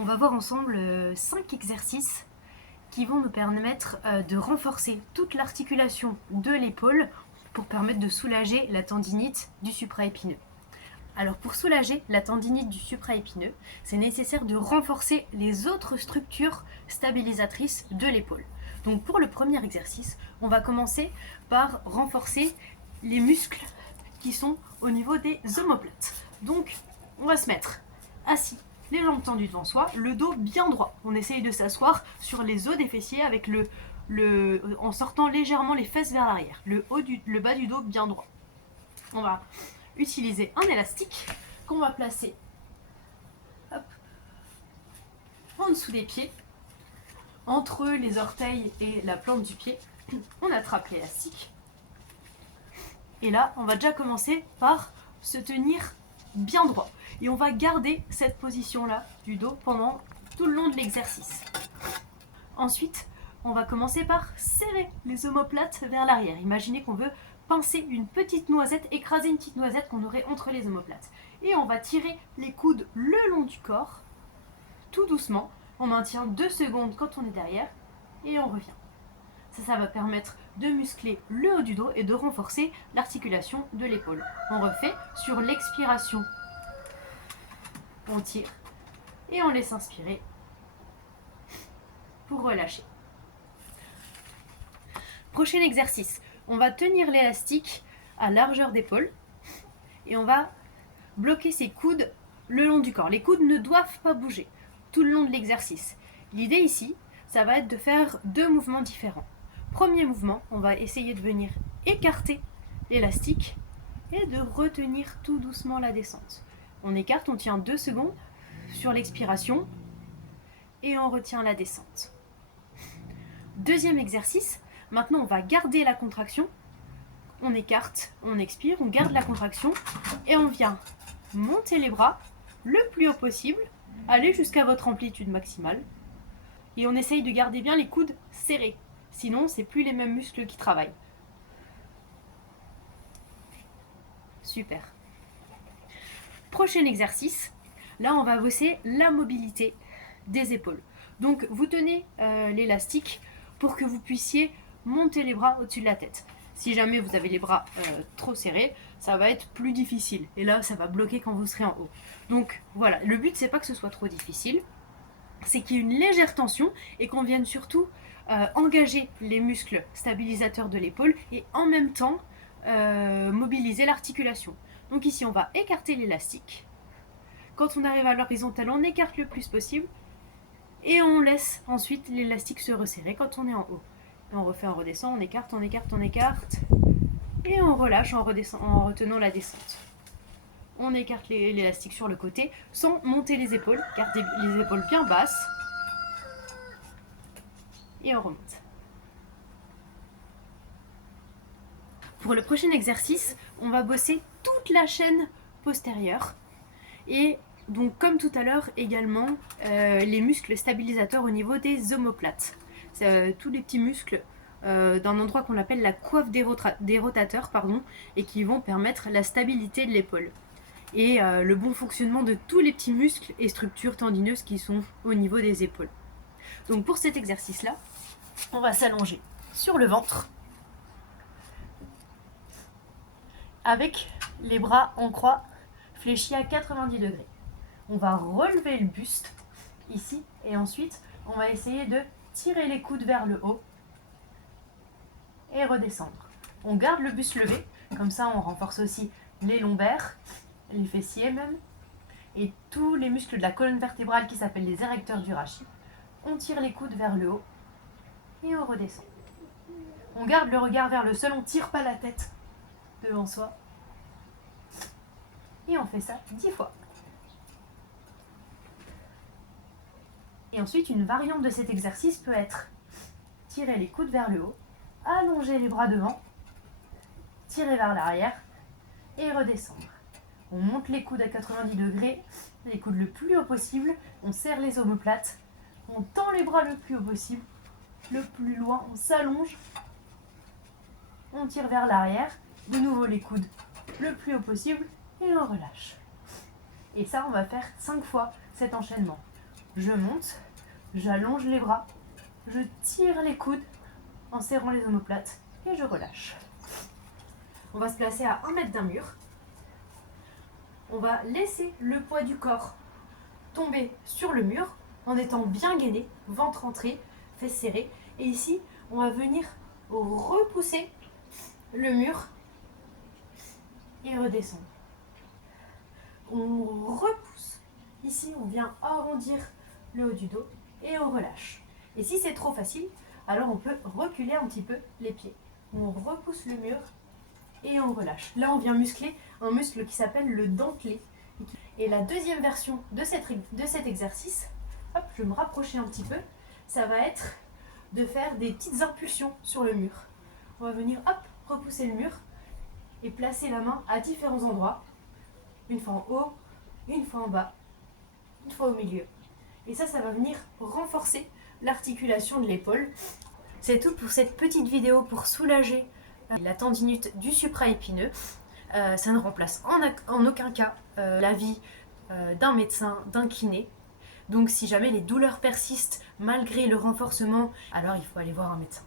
On va voir ensemble 5 exercices qui vont nous permettre de renforcer toute l'articulation de l'épaule pour permettre de soulager la tendinite du supraépineux. Alors pour soulager la tendinite du supraépineux, c'est nécessaire de renforcer les autres structures stabilisatrices de l'épaule. Donc pour le premier exercice, on va commencer par renforcer les muscles qui sont au niveau des omoplates. Donc on va se mettre assis, les jambes tendues devant soi, le dos bien droit. On essaye de s'asseoir sur les os des fessiers avec en sortant légèrement les fesses vers l'arrière. Le bas du dos bien droit. On va utiliser un élastique qu'on va placer en dessous des pieds, entre les orteils et la plante du pied. On attrape l'élastique. Et là, on va déjà commencer par se tenir bien droit. Et on va garder cette position-là du dos pendant tout le long de l'exercice. Ensuite, on va commencer par serrer les omoplates vers l'arrière. Imaginez qu'on veut pincer une petite noisette, écraser une petite noisette qu'on aurait entre les omoplates. Et on va tirer les coudes le long du corps, tout doucement. On maintient 2 secondes quand on est derrière et on revient. Ça va permettre de muscler le haut du dos et de renforcer l'articulation de l'épaule. On refait sur l'expiration. On tire et on laisse inspirer pour relâcher. Prochain exercice, on va tenir l'élastique à largeur d'épaule et on va bloquer ses coudes le long du corps. Les coudes ne doivent pas bouger tout le long de l'exercice. L'idée ici, ça va être de faire 2 mouvements différents. Premier mouvement, on va essayer de venir écarter l'élastique et de retenir tout doucement la descente. On écarte, on tient 2 secondes sur l'expiration et on retient la descente. Deuxième exercice, maintenant on va garder la contraction. On écarte, on expire, on garde la contraction et on vient monter les bras le plus haut possible, aller jusqu'à votre amplitude maximale. Et on essaye de garder bien les coudes serrés. Sinon, c'est plus les mêmes muscles qui travaillent. Super. Prochain exercice. Là, on va bosser la mobilité des épaules. Donc, vous tenez l'élastique pour que vous puissiez monter les bras au-dessus de la tête. Si jamais vous avez les bras trop serrés, ça va être plus difficile. Et là, ça va bloquer quand vous serez en haut. Donc, voilà. Le but, c'est pas que ce soit trop difficile. C'est qu'il y ait une légère tension et qu'on vienne surtout engager les muscles stabilisateurs de l'épaule et en même temps mobiliser l'articulation. Donc ici, on va écarter l'élastique. Quand on arrive à l'horizontale, on écarte le plus possible et on laisse ensuite l'élastique se resserrer quand on est en haut. Et on refait, on redescend, on écarte, on écarte, on écarte et on relâche en retenant la descente. On écarte l'élastique sur le côté sans monter les épaules, garder les épaules bien basses. Et on remonte. Pour le prochain exercice, on va bosser toute la chaîne postérieure. Et donc comme tout à l'heure également, les muscles stabilisateurs au niveau des omoplates. Tous les petits muscles d'un endroit qu'on appelle la coiffe des rotateurs, et qui vont permettre la stabilité de l'épaule. Et le bon fonctionnement de tous les petits muscles et structures tendineuses qui sont au niveau des épaules. Donc pour cet exercice-là, on va s'allonger sur le ventre avec les bras en croix fléchis à 90 degrés. On va relever le buste ici et ensuite on va essayer de tirer les coudes vers le haut et redescendre. On garde le buste levé, comme ça on renforce aussi les lombaires, les fessiers même, et tous les muscles de la colonne vertébrale qui s'appellent les érecteurs du rachis. On tire les coudes vers le haut et on redescend. On garde le regard vers le sol, on ne tire pas la tête devant soi. Et on fait ça 10 fois. Et ensuite, une variante de cet exercice peut être tirer les coudes vers le haut, allonger les bras devant, tirer vers l'arrière et redescendre. On monte les coudes à 90 degrés, les coudes le plus haut possible, on serre les omoplates, on tend les bras le plus haut possible, le plus loin, on s'allonge, on tire vers l'arrière, de nouveau les coudes le plus haut possible et on relâche. Et ça, on va faire 5 fois cet enchaînement. je monte, j'allonge les bras, je tire les coudes en serrant les omoplates et je relâche. On va se placer à 1 mètre d'un mur. On va laisser le poids du corps tomber sur le mur en étant bien gainé, ventre rentré, fesses serrées. Et ici, on va venir repousser le mur et redescendre. On repousse. Ici, on vient arrondir le haut du dos et on relâche. Et si c'est trop facile, alors on peut reculer un petit peu les pieds. On repousse le mur et on relâche. Là, on vient muscler un muscle qui s'appelle le dentelé. Et la deuxième version de cet exercice, hop, je vais me rapprocher un petit peu, ça va être de faire des petites impulsions sur le mur. On va venir, hop, repousser le mur et placer la main à différents endroits. Une fois en haut, une fois en bas, une fois au milieu. Et ça va venir renforcer l'articulation de l'épaule. C'est tout pour cette petite vidéo pour soulager la tendinite du supraépineux. Ça ne remplace en aucun cas l'avis d'un médecin, d'un kiné. Donc si jamais les douleurs persistent malgré le renforcement, alors il faut aller voir un médecin.